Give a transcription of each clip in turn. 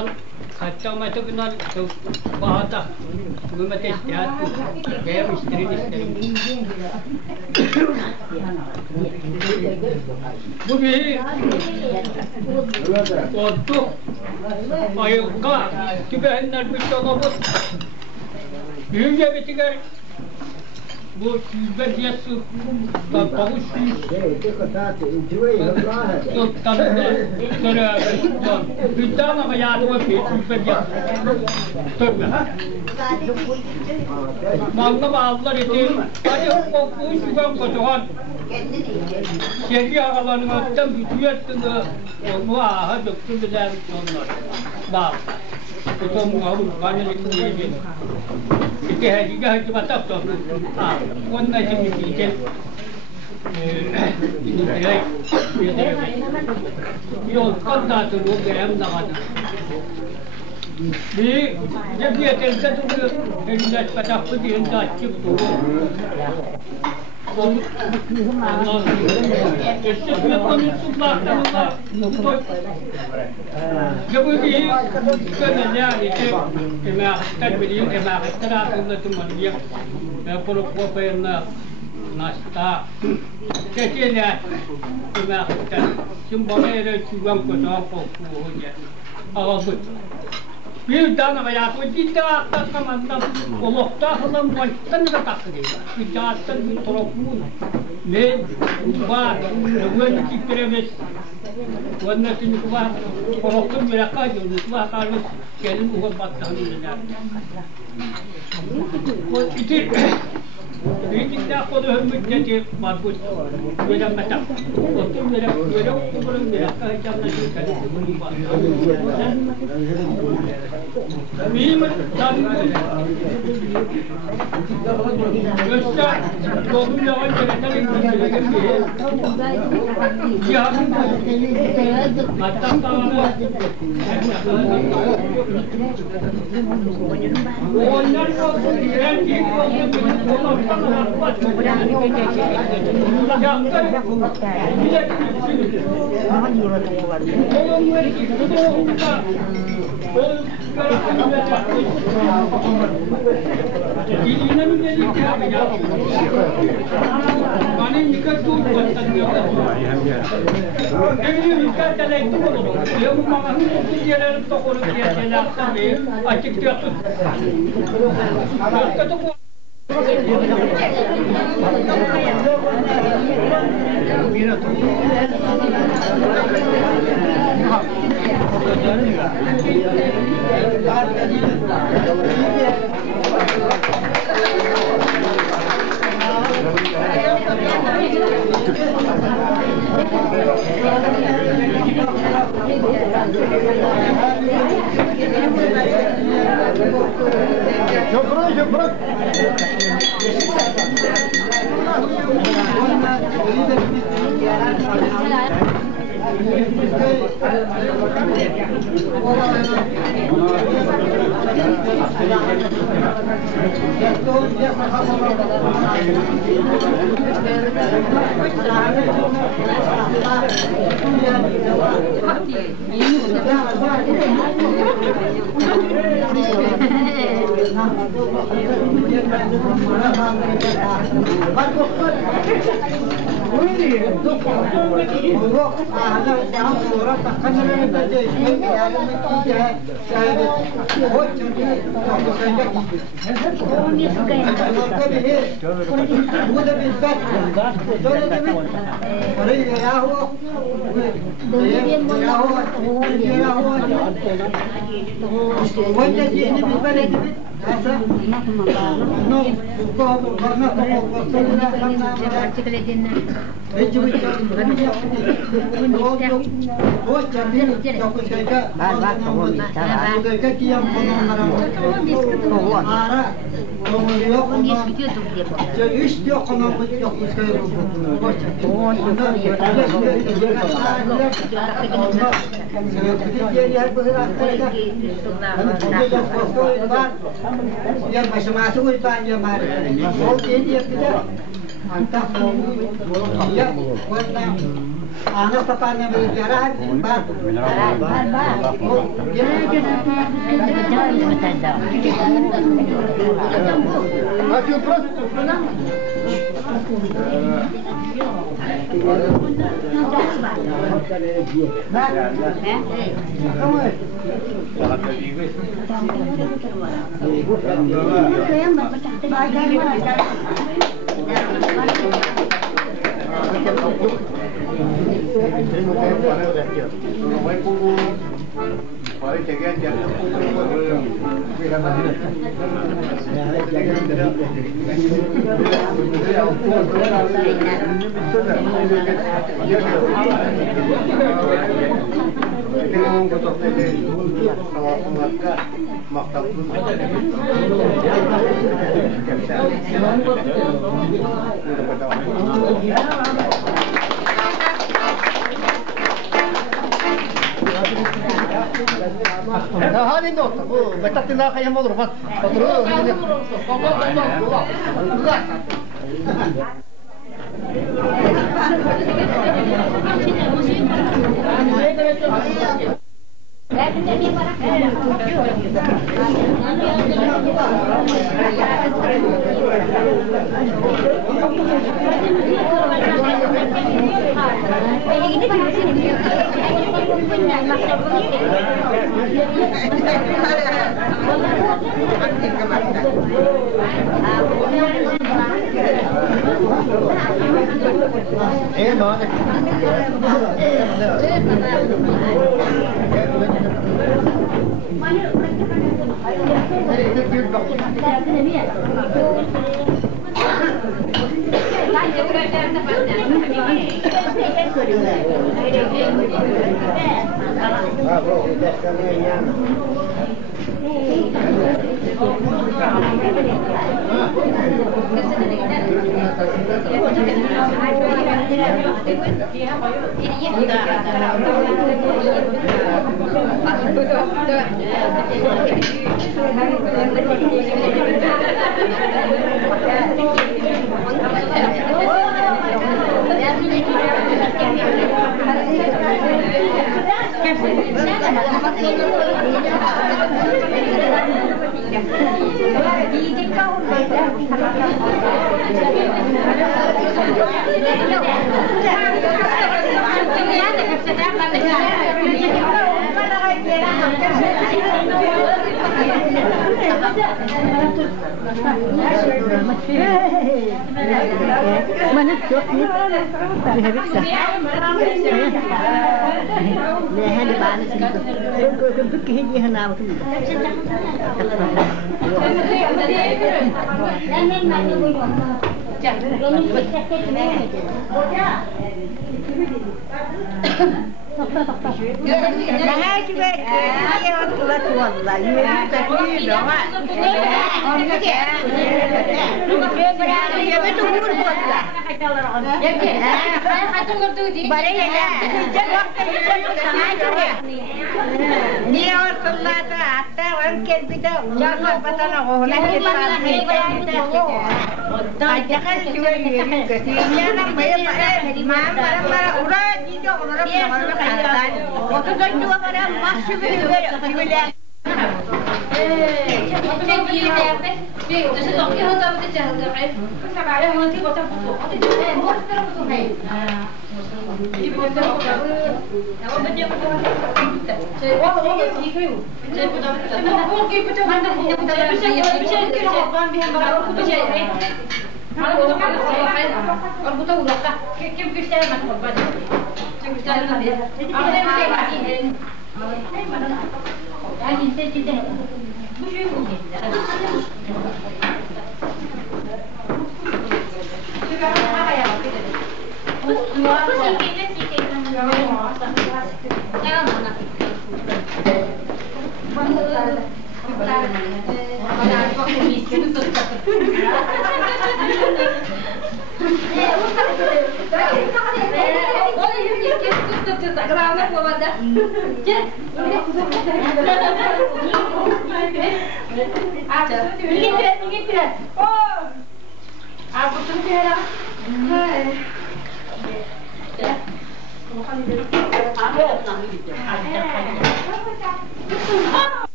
kan kacang macam kenal bahasa cuma testiat kayak istri bumi untuk ayo kak juga hendak bicara apa dia bicara वो बढ़िया बहुत तो तब पिता में याद हुआ बढ़िया तो मांगना बावला रहते आज को कुछ भी हम कोचवान शेरी आवाज़ में तब बिटिया तो वो आह डॉक्टर बजाय तो बाप तो हम गाने लिखने लगे itu hari juga cuma tak tahu pun macam ni kan ini yo kan dah tu program dah ada di jab dia tension tu hendak pada apa dia hendak cip tu जब भी करने itu emak beli emak terang tu cuma dia perlu pernah nasta kecilnya emak cuma ada cuang kotor kotor je awak betul bir tane veya kita akan mantam Allah Taala macam tak kiri kita akan terapun ne ubah dua kita bes warna ini ubah orang mereka juga ubah kalau kalian ubah batang ini itu ini kita kalau menjadi bagus beda macam untuk mereka orang mereka jangan jadi berubah Mim dan Ustaz, kamu jangan cerita lagi. Ya, macam apa? Orang kau dia masuk-masuk itu aja mari. Oh dia tidak. Antah mau ya, buat Anak papanya berbicara, هذه النقطة بتعطينا خيام مضروبات Mana cuci? Leher di mana sih? Untuk kehidupan hendak tu. Nah, cuba dia orang tua tua lah. Ini tapi dong. Dia betul umur buat lah. Ya ke? Hatu ngerti di. Bare ya. Hijab waktu hijab sangat juga. Dia orang tua tu ada orang kerja jangan pasal orang lain kerja. Ajakan cuba ini kesini nak bayar marah urang hijau orang kayak waktu kan dua orang masih beli.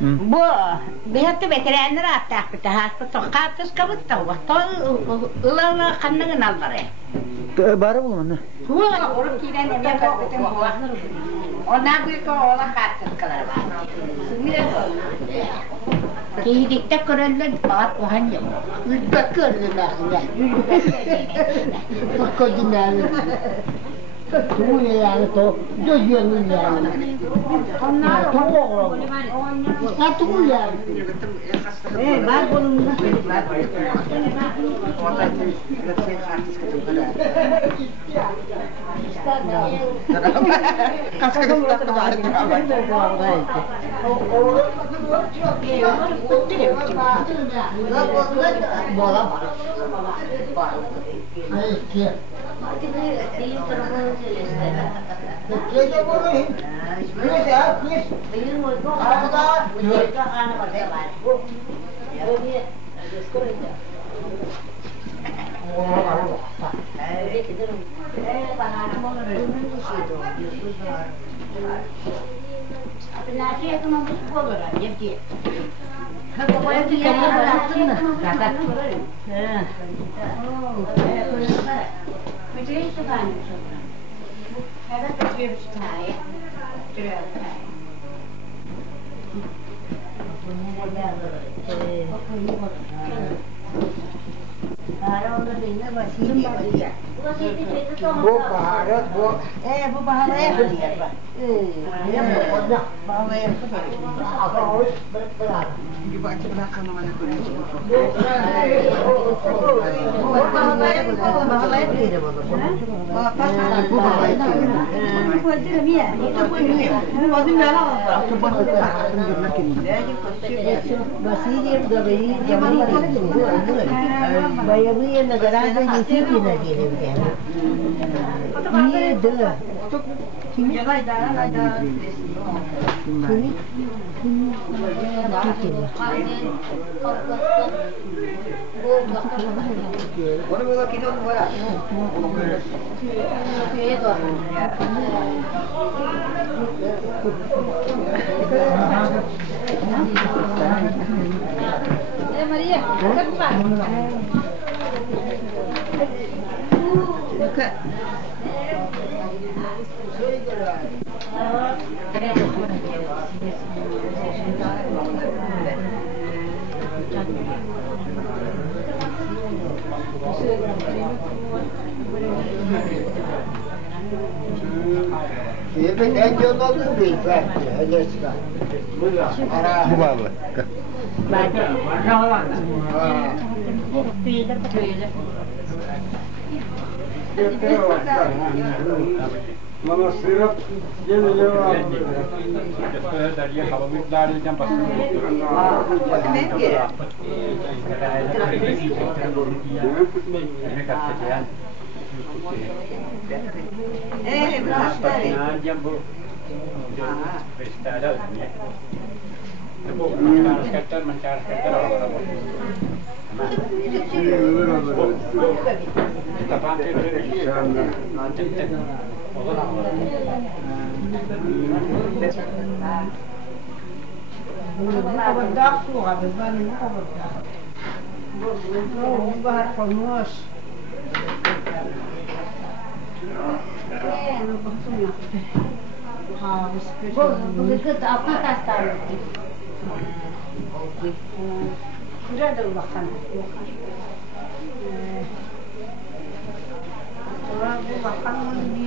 Bu, bihatı veteranlar atak daha tokatus kabutta var. Ula kanını nalları. Bara mı lan? Ula oruç kiren ne yaptın bu? Ona bir ko ola katsın kadar var. Kiyidikte körüldü at o hangi? Ülbek körüldü nasıl? Ülbek körüldü nasıl? Tuğ yani to, gözünün yani. Onlar tuğ olur. Ha tuğ yani. Ben bunun nasıl? Bu baharat bu. Bu baharat ya. Maria, Eben en yolları değil belki. Helesler. Bu bağlı. Mana sirap geliyor. Dari hava miktarı jam pasti. Jam bu. Ada. Bu mencari skater orang-orang. Orang makan di